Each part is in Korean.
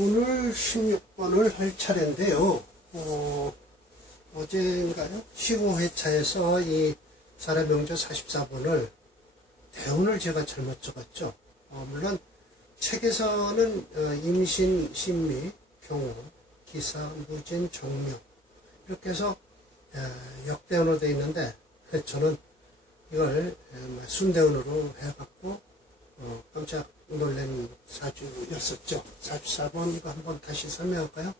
오늘 16번을 할 차례인데요. 어제인가요? 15회차에서 이 사례명조 44번을 대운을 제가 잘못 적었죠. 물론 책에서는 임신, 신미, 병호, 기사, 무진, 정묘 이렇게 해서 역대운으로 되어 있는데 저는 이걸 순대운으로 해갖고 깜짝 놀란 사주였었죠. 44번 이거 한번 다시 설명할까요?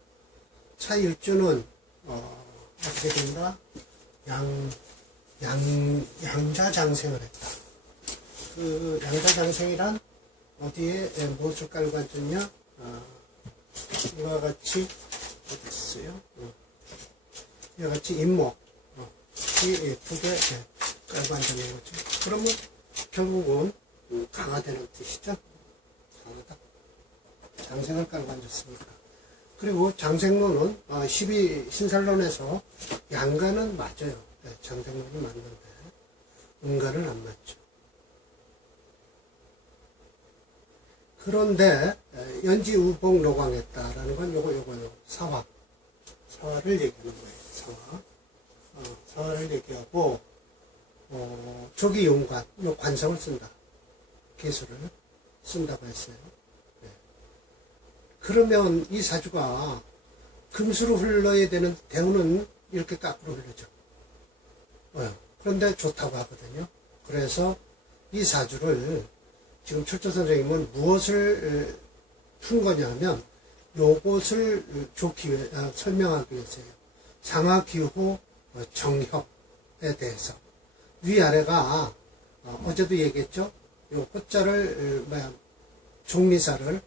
차일주는 어떻게 된다? 양자장생을 했다. 그 양자장생이란 어디에 무엇을 깔고 앉았냐? 이와 같이 어디 있어요? 이와 같이 인목 이 두 개 깔고 앉는 거죠. 그러면 결국은 강화되는 뜻이죠. 강하다. 장생을 깔고 앉았으니까. 그리고 장생론은 12신살론에서 양가는 맞아요. 네, 장생론이 맞는데 음가는 안 맞죠. 그런데 연지우복 노광했다라는 건 요거 사화를 얘기하는 거예요. 사화를 얘기하고 조기 용관, 요 관성을 쓴다. 기술을 쓴다고 했어요. 네. 그러면 이 사주가 금수로 흘러야 되는 대운은 이렇게 거꾸로 흘러죠. 그런데 좋다고 하거든요. 그래서 이 사주를 지금 철조 선생님은 무엇을 푼 거냐면 요것을 설명하기 위해서요. 상하기후 정협에 대해서 위아래가 어제도 얘기했죠. 요 호자를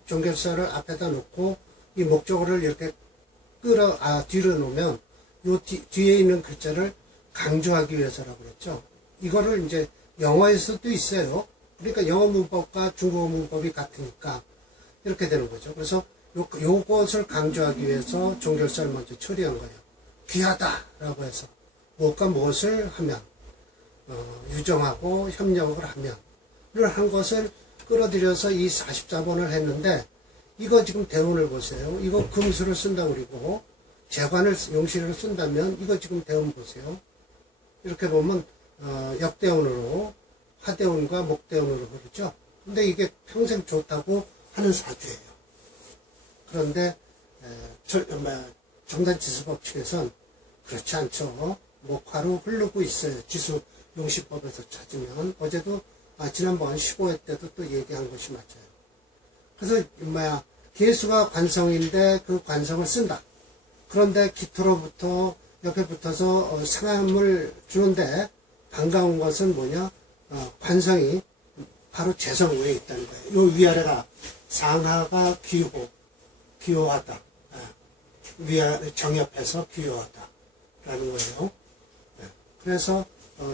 종결사를 앞에다 놓고 이 목적어를 이렇게 뒤로 놓으면 요 뒤에 있는 글자를 강조하기 위해서라고 그랬죠. 이거를 이제 영어에서도 있어요. 그러니까 영어 문법과 중국어 문법이 같으니까 이렇게 되는 거죠. 그래서 요것을 강조하기 위해서 종결사를 먼저 처리한 거예요. 귀하다라고 해서 무엇과 무엇을 하면 유정하고 협력을 하면 한 것을 끌어들여서 이 44번을 했는데 이거 지금 대운을 보세요. 이거 금수를 쓴다고 그리고 재관을 용신을 쓴다면 이거 지금 대운 보세요. 이렇게 보면 역대운으로 화대운과 목대운으로 그러죠. 근데 이게 평생 좋다고 하는 사주예요. 그런데 정단지수법칙에선 그렇지 않죠. 목화로 흐르고 있어요. 지수 용시법에서 찾으면 어제도 지난번 15회 때도 또 얘기한 것이 맞아요. 그래서 개수가 관성인데 그 관성을 쓴다. 그런데 기토로부터 옆에 붙어서 상함을 주는데 반가운 것은 뭐냐? 관성이 바로 재성에 있다는 거예요. 요 위아래가 상하가 기호하다. 위아래 정협해서 기호하다. 라는 거예요. 그래서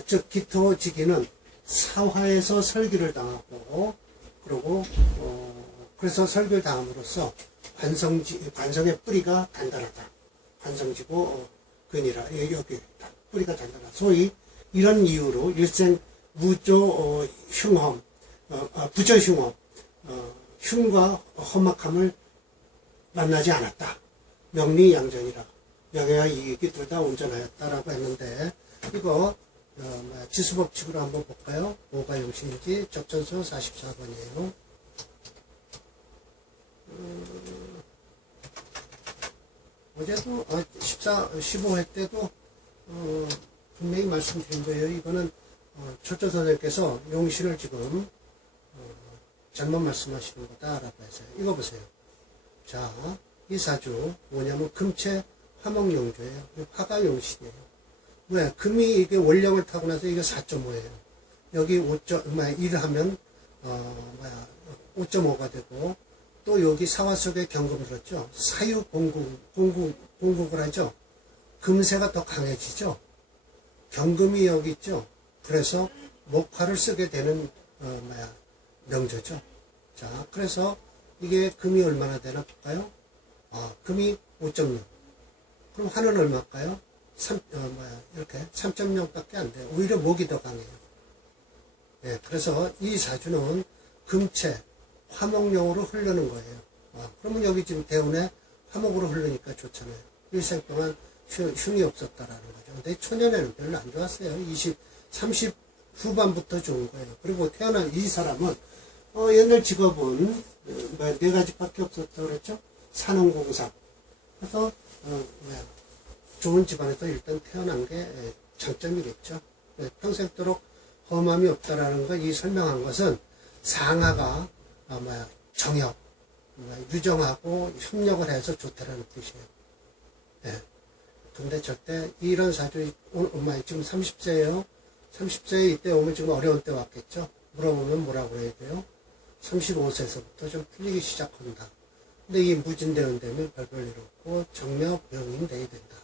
즉 기토지기는 사화에서 설기를 당하고 그리고 그래서 설기를 당함으로써 관성의 뿌리가 단단하다. 관성지고 근이라 여기 뿌리가 단단하다. 소위 이런 이유로 일생 무조 흉험 부조 흉험 흉과 험악함을 만나지 않았다. 명리양전이라 명예와 이익이 둘 다 온전하였다라고 했는데 이거 지수법칙으로 한번 볼까요? 뭐가 용신인지 적전수 44번이에요. 어제도 15회 때도 분명히 말씀드린 거예요. 이거는 철조 선생님께서 용신을 지금 잘못 말씀하시는 거다라고 해서요. 이거 보세요. 자, 이 사주 뭐냐면 금체 화목용조예요. 화가 용신이에요. 왜? 금이 이게 원령을 타고 나서 이게 4.5예요. 여기 1 하면 5.5가 되고 또 여기 사화 속에 경금 들었죠. 사유 공국을 하죠. 금세가 더 강해지죠. 경금이 여기 있죠. 그래서 목화를 쓰게 되는 명조죠. 자, 그래서 이게 금이 얼마나 되나 볼까요? 금이 5.6. 그럼 화는 얼마일까요? 이렇게 3.0밖에 안 돼요. 오히려 목이 더 강해요. 네, 그래서 이 사주는 금체, 화목용으로 흐르는 거예요. 그러면 여기 지금 대운에 화목으로 흐르니까 좋잖아요. 일생 동안 흉이 없었다라는 거죠. 근데 초년에는 별로 안 좋았어요. 30 후반부터 좋은 거예요. 그리고 태어난 이 사람은 옛날 직업은 네 가지밖에 없었다고 그랬죠. 산업공사. 그래서 좋은 집안에서 일단 태어난 게 장점이겠죠. 평생도록 험함이 없다라는 거, 이 설명한 것은 상하가 정협, 유정하고 협력을 해서 좋다라는 뜻이에요. 예. 근데 절대 이런 사주, 지금 30세예요. 30세에 이때 오면 지금 어려운 때 왔겠죠. 물어보면 뭐라고 해야 돼요? 35세에서부터 좀 풀리기 시작한다. 근데 이 무진대운 되면 별별 일 없고 정묘병인 돼야 된다.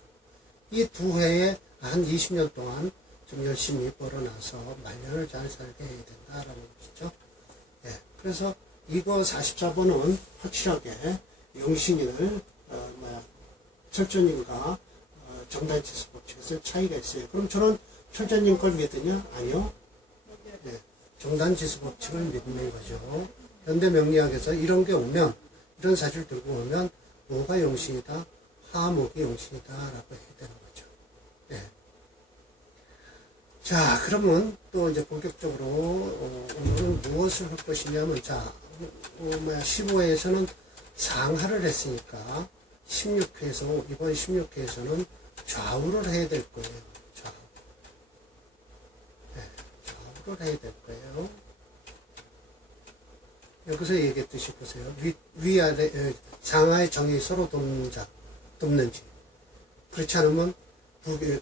이 두 해에 한 20년 동안 좀 열심히 벌어놔서 말년을 잘 살게 해야 된다라는 것이죠. 예. 그래서 이거 44번은 확실하게 용신을 철저님과 정단지수 법칙에서 차이가 있어요. 그럼 저는 철저님 걸 믿으냐? 아니요. 네. 정단지수 법칙을 믿는 거죠. 현대 명리학에서 이런 게 오면, 이런 사실 들고 오면 뭐가 용신이다? 화목이 용신이다 라고 해야 되는 거죠. 네. 자, 그러면 또 이제 본격적으로 오늘은 무엇을 할 것이냐면, 자, 15회에서는 상하를 했으니까 16회에서, 이번 16회에서는 좌우를 해야 될 거예요. 좌우. 네, 좌우를 해야 될 거예요. 여기서 얘기했듯이 보세요. 위아래, 상하의 정이 서로 돕는지. 그렇지 않으면,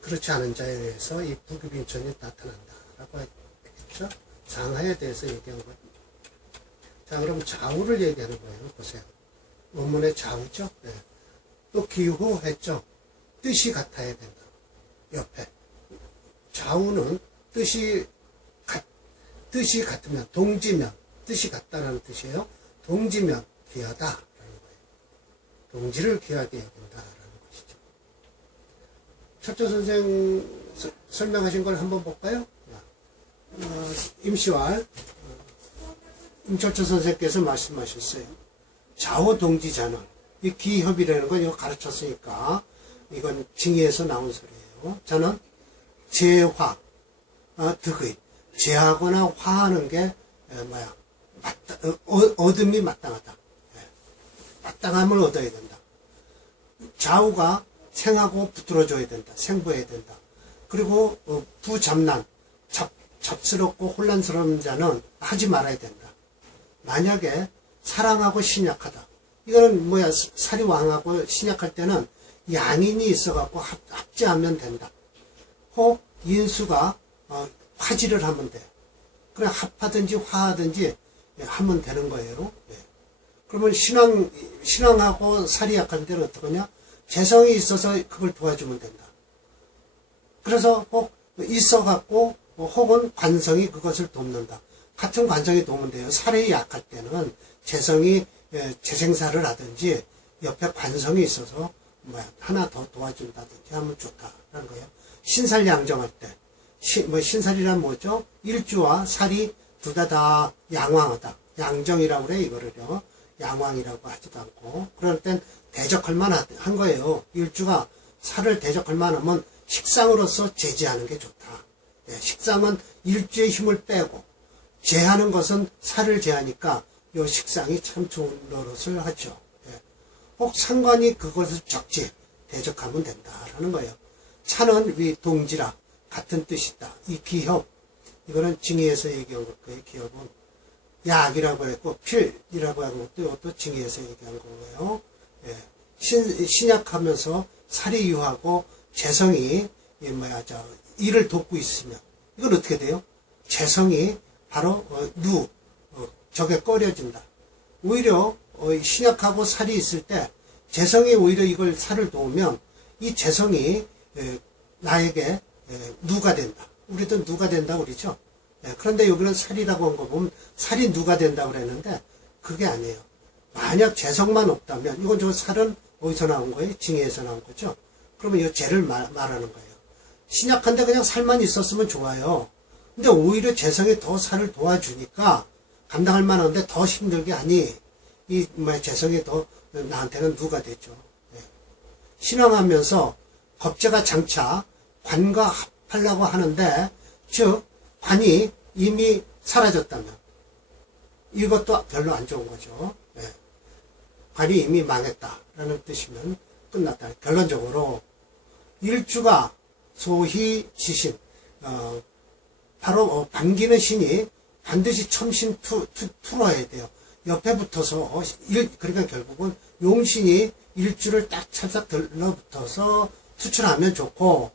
그렇지 않은 자에 의해서 이 부귀빈천이 나타난다라고 했죠. 상하에 대해서 얘기한 거예요. 자, 그럼 좌우를 얘기하는 거예요. 보세요. 원문의 좌우죠. 네. 또 기후 했죠. 뜻이 같아야 된다. 옆에. 좌우는 뜻이 같으면, 동지면, 뜻이 같다라는 뜻이에요. 동지면 귀하다라는 거예요. 동지를 귀하게 해야 된다라는 것이죠. 첫째 선생 설명하신 걸 한번 볼까요? 임시왈 임철초 선생께서 말씀하셨어요. 좌우 동지자는 이 기협이라는 건 이거 가르쳤으니까 이건 징의에서 나온 소리예요. 저는 재화, 득의, 재하거나 화하는 게 얻음이 마땅하다. 마땅함을 얻어야 된다. 좌우가 생하고 붙들어줘야 된다. 생부해야 된다. 그리고 부잡난, 잡스럽고 혼란스러운 자는 하지 말아야 된다. 만약에 사랑하고 신약하다. 이거는 살이 왕하고 신약할 때는 양인이 있어갖고 합제하면 된다. 혹 인수가 화지를 하면 돼. 그래 합하든지 화하든지 하면 되는 거예요. 예. 그러면 신앙하고 살이 약할 때는 어떡하냐? 재성이 있어서 그걸 도와주면 된다. 그래서 꼭 있어갖고 혹은 관성이 그것을 돕는다. 같은 관성이 도우면 돼요. 살이 약할 때는 재성이 재생살을 하든지 옆에 관성이 있어서 하나 더 도와준다든지 하면 좋다라는 거예요. 신살양정할 때 신살이란 뭐죠? 일주와 살이 둘 다 양왕하다. 양정이라고 그래 이거를요. 양왕이라고 하지도 않고 그럴 땐 대적할 만한 거예요. 일주가 살을 대적할 만하면 식상으로서 제지하는 게 좋다. 예, 식상은 일주의 힘을 빼고 제하는 것은 살을 제하니까 요 식상이 참 좋은 노릇을 하죠. 예. 혹 상관이 그것을 적지 대적하면 된다라는 거예요. 차는 위 동지라 같은 뜻이다. 이 기협 이거는 징의에서 얘기한 거예요. 기협은 약이라고 했고 필이라고 한 것도 이것도 징의에서 얘기한 거고요. 예. 신약하면서 살이 유하고 재성이 이를 돕고 있으면 이건 어떻게 돼요? 재성이 바로 적에 꺼려진다. 오히려 신약하고 살이 있을 때 재성이 오히려 이걸 살을 도우면 이 재성이 나에게 누가 된다. 우리도 누가 된다 그러죠. 그런데 여기는 살이라고 한 거 보면 살이 누가 된다 그랬는데 그게 아니에요. 만약 재성만 없다면 이건 저 살은 어디서 나온 거예요? 징의에서 나온 거죠. 그러면 이 재를 말하는 거예요. 신약한데 그냥 살만 있었으면 좋아요. 근데 오히려 재성이 더 살을 도와주니까 감당할 만한데 더 힘들게 하니 재성이 더 나한테는 누가 되죠. 예. 신앙하면서 법제가 장차 관과 합하려고 하는데, 즉 관이 이미 사라졌다면 이것도 별로 안 좋은 거죠. 예. 관이 이미 망했다라는 뜻이면 끝났다. 결론적으로 일주가 소희 지신, 바로 반기는 신이 반드시 첨신 투러야 돼요. 옆에 붙어서 그러니까 결국은 용신이 일주를 딱 찰싹 들러붙어서 투출하면 좋고,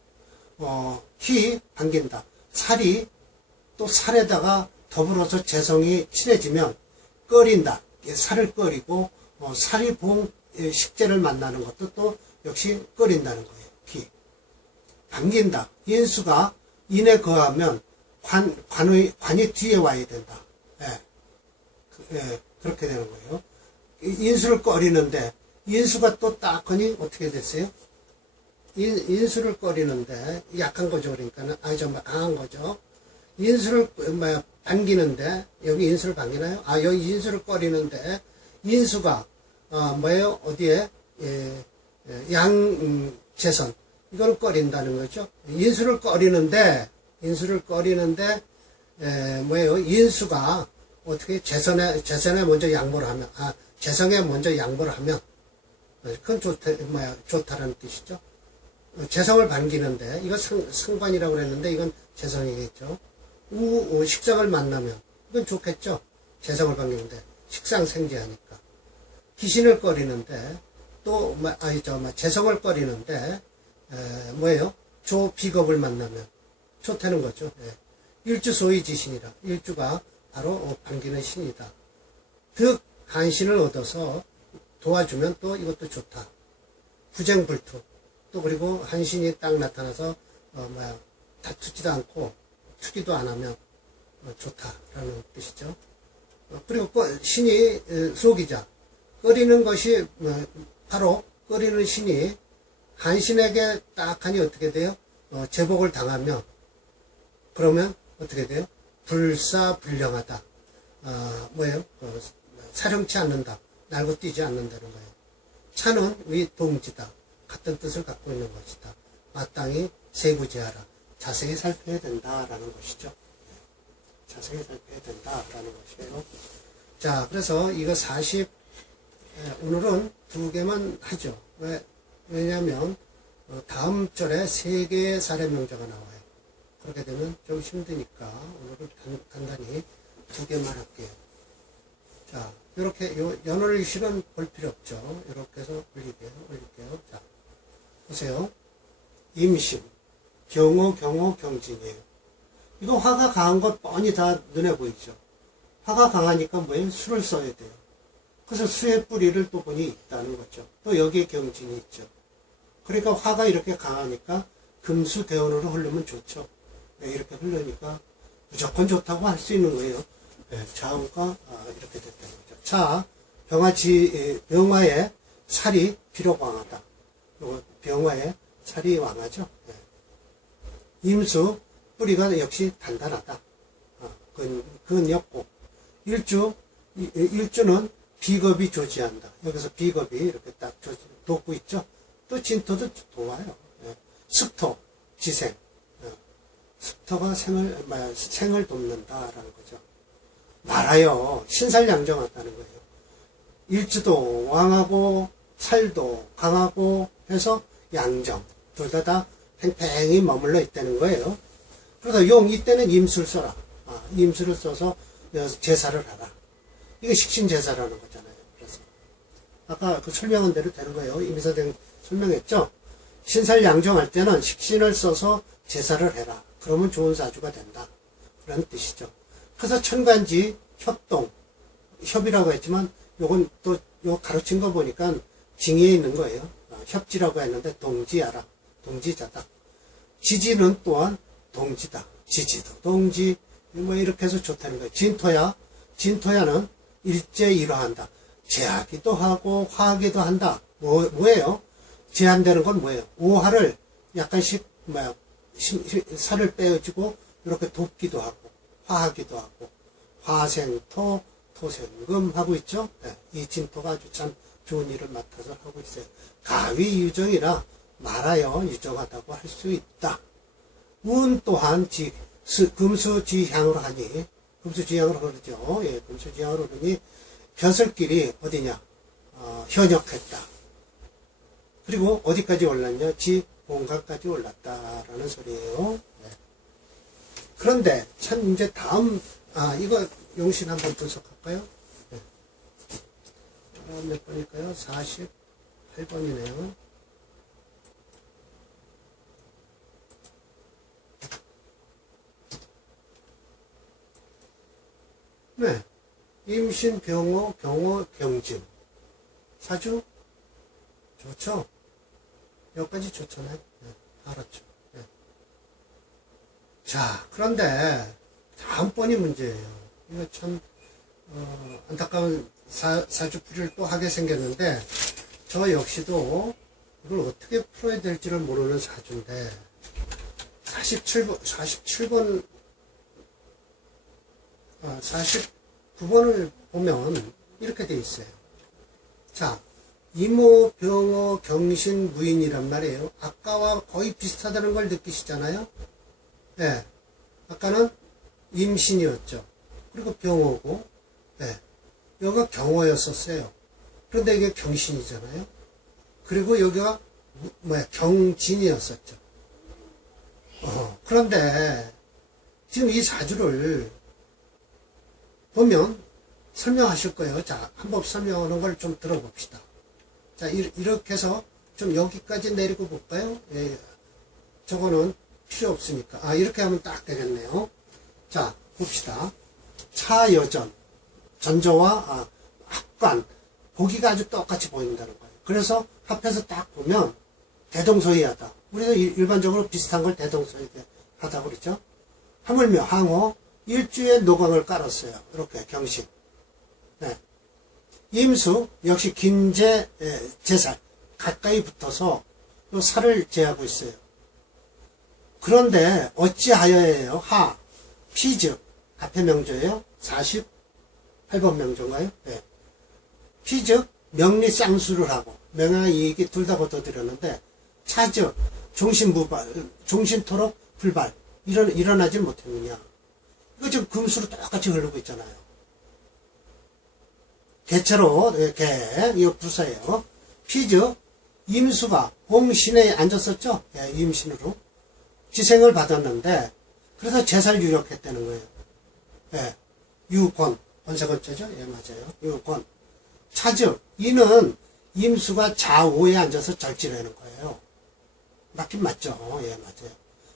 희 반긴다. 살이 또 살에다가 더불어서 재성이 친해지면 끓인다. 살을 끓이고, 살이 본 식재를 만나는 것도 또 역시 끓인다는 거예요. 기. 반긴다. 인수가 인에 거하면 관이 뒤에 와야 된다. 예. 예, 그렇게 되는 거예요. 인수를 꺼리는데, 인수가 또 딱 하니 어떻게 됐어요? 인수를 꺼리는데, 약한 거죠. 그러니까는, 정말 강한 거죠. 인수를, 반기는데, 여기 인수를 반기나요? 여기 인수를 꺼리는데, 인수가, 뭐예요? 어디에, 재선. 이걸 꺼린다는 거죠. 인수를 꺼리는데, 뭐예요? 인수가 어떻게 재선에 먼저 양보를 하면, 재성에 먼저 양보를 하면, 그건 좋다라는 뜻이죠. 재성을 반기는데, 이거 상관이라고 그랬는데, 이건 재성이겠죠. 식상을 만나면, 이건 좋겠죠. 재성을 반기는데, 식상생지하니까. 기신을 꺼리는데, 또, 재성을 꺼리는데, 뭐예요? 비겁을 만나면, 좋다는 거죠. 예. 일주 소위 지신이라. 일주가 바로 반기는 신이다. 득 한신을 얻어서 도와주면 또 이것도 좋다. 부쟁불투. 또 그리고 한신이 딱 나타나서 다투지도 않고 투기도 안 하면 좋다라는 뜻이죠. 그리고 신이 속이자. 끓이는 것이 바로 끓이는 신이 한신에게 딱 하니 어떻게 돼요? 제복을 당하면 그러면 어떻게 돼요? 불사불령하다. 뭐예요? 사령치 않는다. 날고 뛰지 않는다는 거예요. 차는 위 동지다. 같은 뜻을 갖고 있는 것이다. 마땅히 세구제하라. 자세히 살펴야 된다라는 것이죠. 자세히 살펴야 된다라는 것이에요. 자, 그래서 이거 40, 오늘은 2개만 하죠. 왜냐하면 다음 절에 3개의 사례명자가 나와요. 그렇게 되면 좀 힘드니까 오늘은 간단히 2개만 할게요. 자, 이렇게 연월일실은 볼 필요 없죠. 이렇게 해서 올릴게요. 자, 보세요. 임신, 경호, 경진이에요. 이거 화가 강한 것 뻔히 다 눈에 보이죠. 화가 강하니까 뭐예요? 수를 써야 돼요. 그래서 수의 뿌리를 또 보니 있다는 거죠. 또 여기에 경진이 있죠. 그러니까 화가 이렇게 강하니까 금수대원으로 흐르면 좋죠. 이렇게 흐르니까 무조건 좋다고 할 수 있는 거예요. 자음과 이렇게 됐다는 거죠. 자, 병화에 살이 비록 왕하다. 병화에 살이 왕하죠. 임수, 뿌리가 역시 단단하다. 근역고. 일주는 비겁이 조지한다. 여기서 비겁이 이렇게 딱 돋고 있죠. 또 진토도 도와요. 습토, 지생. 습토가 생을 돕는다라는 거죠. 말하여 신살양정하다는 거예요. 일주도 왕하고 살도 강하고 해서 양정. 둘 다 팽팽히 머물러 있다는 거예요. 그래서 이때는 임수를 써라. 임수를 써서 제사를 하라. 이게 식신제사라는 거잖아요. 그래서 아까 그 설명한 대로 되는 거예요. 임사등 설명했죠. 신살양정할 때는 식신을 써서 제사를 해라. 그러면 좋은 사주가 된다. 그런 뜻이죠. 그래서 천간지 협동, 협이라고 했지만 요건 또 요 가르친 거 보니까 징의에 있는 거예요. 협지라고 했는데 동지하라. 동지자다. 지지는 또한 동지다. 지지도 동지 이렇게 해서 좋다는 거예요. 진토야는 일제일화한다. 제하기도 하고 화하기도 한다. 뭐예요? 제한되는 건 뭐예요? 오화를 약간씩 살을 빼어주고 이렇게 돕기도 하고 화하기도 하고 화생토 토생금 하고 있죠. 네, 이 진토가 아주 참 좋은 일을 맡아서 하고 있어요. 가위 유정이라 말하여 유정하다고 할 수 있다. 운 또한 금수지향으로 하니, 금수지향으로 흐르죠. 예, 금수지향으로 흐르니 벼슬길이 어디냐, 현역했다. 그리고 어디까지 올랐냐, 지본가까지 올랐다라는 소리예요. 네. 그런데 참 이제 다음, 이거 용신 한번 분석할까요? 네. 몇 번일까요? 48번이네요. 네. 임신, 병호, 경호, 경진. 사주? 좋죠? 여기까지 좋잖아요. 네. 알았죠. 네. 자, 그런데 다음번이 문제예요. 이거 참 안타까운 사주풀이를 또 하게 생겼는데, 저 역시도 이걸 어떻게 풀어야 될지를 모르는 사주인데, 47번 49번을 보면 이렇게 돼 있어요. 자, 이모, 병호, 경신, 무인이란 말이에요. 아까와 거의 비슷하다는 걸 느끼시잖아요. 네. 아까는 임신이었죠. 그리고 병호고, 네. 여기가 경호였었어요. 그런데 이게 경신이잖아요. 그리고 여기가 경진이었었죠. 그런데 지금 이 사주를 보면 설명하실 거예요. 자, 한번 설명하는 걸 좀 들어봅시다. 자, 이렇게 해서 좀 여기까지 내리고 볼까요? 예, 저거는 필요 없으니까. 이렇게 하면 딱 되겠네요. 자, 봅시다. 차여전, 전저와 합관, 보기가 아주 똑같이 보인다는 거예요. 그래서 합해서 딱 보면 대동소이하다. 우리가 일반적으로 비슷한 걸 대동소이하다 그러죠. 하물며 항호, 일주에 노광을 깔았어요. 이렇게 경신. 네. 임수 역시 김제 제살 가까이 붙어서 요 살을 제하고 있어요. 그런데 어찌하여예요? 하 피즉 앞에 명조예요. 48번 명조인가요? 네. 피즉 명리 쌍수를 하고 명예와 이익이 둘 다 거둬들였는데 차즉 종신토록 불발 일어나지 못했느냐. 이거 지금 금수로 똑같이 흐르고 있잖아요. 개체로, 개, 이거 부사예요. 피즉, 임수가 홍신에 앉았었죠? 예, 임신으로. 지생을 받았는데, 그래서 제살 유력했다는 거예요. 예, 유권, 번세건자죠? 예, 맞아요. 유권. 차즉, 이는 임수가 좌우에 앉아서 절지라는 거예요. 맞긴 맞죠? 예, 맞아요.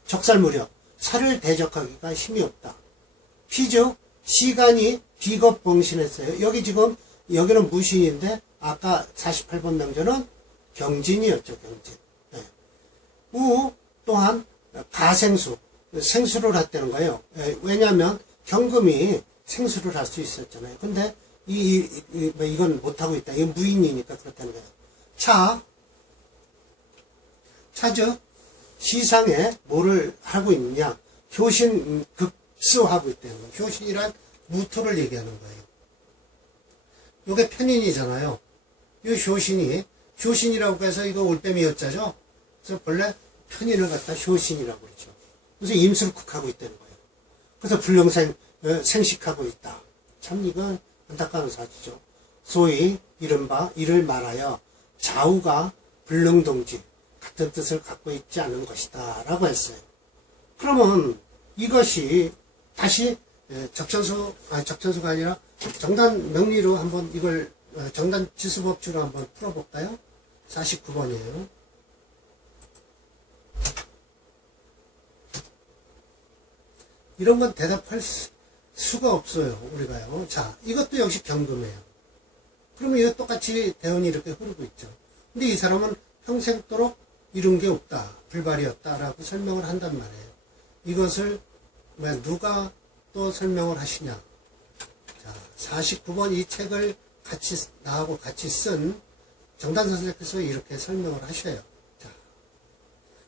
적살무력, 살을 대적하기가 힘이 없다. 피즉, 시간이 비겁봉신했어요. 여기 지금, 여기는 무신인데, 아까 48번 명조는 경진이었죠, 경진. 네. 우, 또한, 가생수, 생수를 했다는 거예요. 왜냐하면, 경금이 생수를 할 수 있었잖아요. 근데, 이건 못하고 있다. 이건 무인이니까 그렇다는 거예요. 차즉, 시상에 뭐를 하고 있느냐. 효신, 급수하고 있다는 거예요. 효신이란 무토를 얘기하는 거예요. 요게 편인이잖아요. 이 효신이라고 해서 이거 올빼미 여자죠? 그래서 본래 편인을 갖다 효신이라고 그러죠. 그래서 임수를 국하고 있다는 거예요. 그래서 불령생, 생식하고 있다. 참 이건 안타까운 사실이죠. 소위 이른바 이를 말하여 좌우가 불능동지 같은 뜻을 갖고 있지 않은 것이다 라고 했어요. 그러면 이것이 다시 적천수가 아니라 정단 명리로 한번 이걸 정단 지수법칙으로 한번 풀어볼까요? 49번이에요. 이런 건 대답할 수가 없어요. 우리가요. 자, 이것도 역시 경금이에요. 그러면 이거 똑같이 대운이 이렇게 흐르고 있죠. 근데 이 사람은 평생도록 이룬 게 없다. 불발이었다라고 설명을 한단 말이에요. 이것을 누가 또 설명을 하시냐. 자, 49번 이 책을 나하고 같이 쓴 정단 선생님께서 이렇게 설명을 하셔요. 자,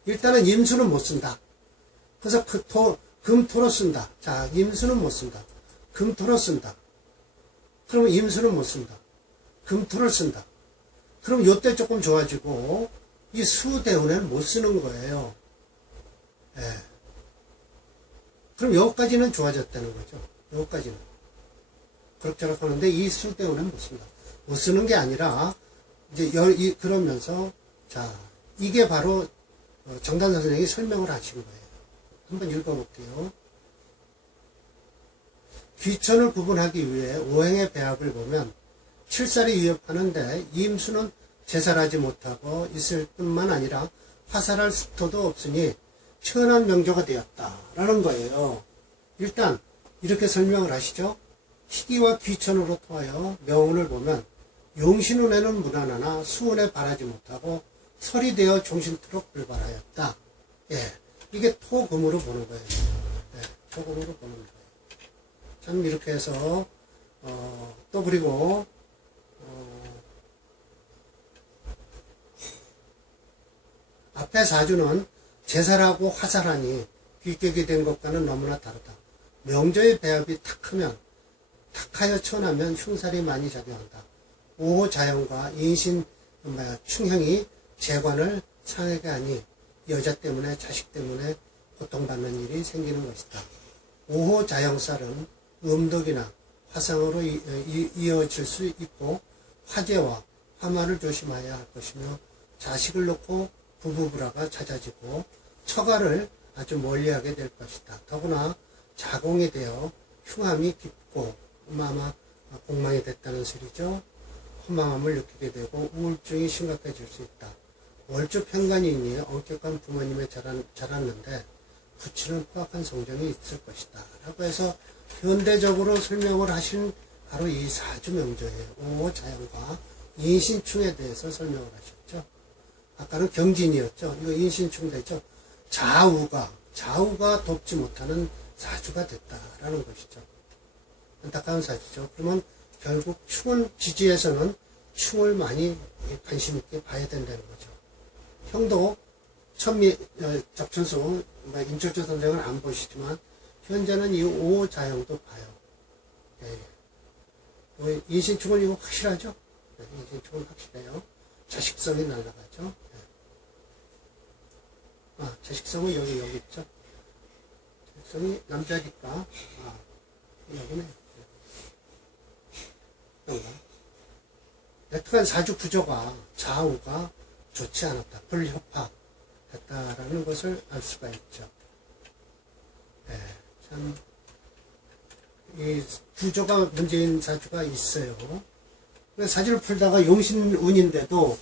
일단은 임수는 못 쓴다. 그래서 금토로 쓴다. 자, 임수는 못 쓴다. 금토로 쓴다. 그러면 임수는 못 쓴다. 금토를 쓴다. 그럼 요때 조금 좋아지고 이 수대운에는 못 쓰는 거예요. 예. 그럼 여기까지는 좋아졌다는 거죠. 여기까지는. 그렇게 하는데 이 수대운에는 못 쓴다. 못 쓰는 게 아니라 이제 그러면서 자 이게 바로 정단선 선생님이 설명을 하신 거예요. 한번 읽어볼게요. 귀천을 구분하기 위해 오행의 배합을 보면 칠살이 위협하는데 임수는 제살하지 못하고 있을 뿐만 아니라 화살할 습토도 없으니 천한 명조가 되었다라는 거예요. 일단 이렇게 설명을 하시죠. 희기와 귀천으로 통하여 명운을 보면 용신운에는 무난하나 수운에 발하지 못하고 설이 되어 종신토록 불발하였다. 예, 이게 토금으로 보는 거예요. 예, 토금으로 보는 거예요. 참 이렇게 해서 또 그리고 앞에 사주는 제살하고 화살하니 귀격이 된 것과는 너무나 다르다. 명조의 배합이 탁하면 탁하여 천하면 흉살이 많이 작용한다. 5호 자연과 인신 충형이 재관을 상하게 하니 여자 때문에 자식 때문에 고통받는 일이 생기는 것이다. 5호 자영살은 음덕이나 화상으로 이어질 수 있고 화재와 화마를 조심해야 할 것이며 자식을 놓고 부부불화가 잦아지고 처가를 아주 멀리하게 될 것이다. 더구나 자공이 되어 흉함이 깊고 아마 공망이 됐다는 소리죠. 허망함을 느끼게 되고 우울증이 심각해질 수 있다. 월주 편관이니 엄격한 부모님에 자랐는데 부치는 포악한 성정이 있을 것이다. 라고 해서 현대적으로 설명을 하신 바로 이 사주 명조예요. 5호 자연과 인신충에 대해서 설명을 하셨죠. 아까는 경진이었죠. 이거 인신충 되죠. 좌우가 돕지 못하는 사주가 됐다라는 것이죠. 안타까운 사주죠. 그러면 결국 충을 지지에서는 충을 많이 관심 있게 봐야 된다는 거죠. 형도 적천수 임철조 선생은 안 보시지만 현재는 이 5호 자형도 봐요. 예. 인신충은 이거 확실하죠? 네, 인신충은 확실해요. 자식성이 날아가죠. 네. 자식성은 여기 있죠. 자식성이 남자니까 여기네. 여튼간 사주 구조가 좌우가 좋지 않았다. 불협합했다라는 것을 알 수가 있죠. 네, 참, 이 구조가 문제인 사주가 있어요. 사주를 풀다가 용신운인데도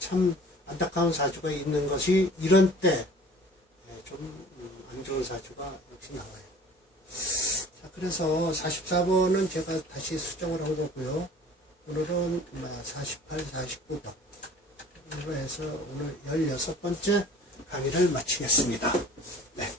참 안타까운 사주가 있는 것이 이런 때 좀 안 좋은 사주가 역시 나와요. 자, 그래서 44번은 제가 다시 수정을 한 거고요. 오늘은 48, 49번. 으로 해서 오늘 16번째 강의를 마치겠습니다. 네.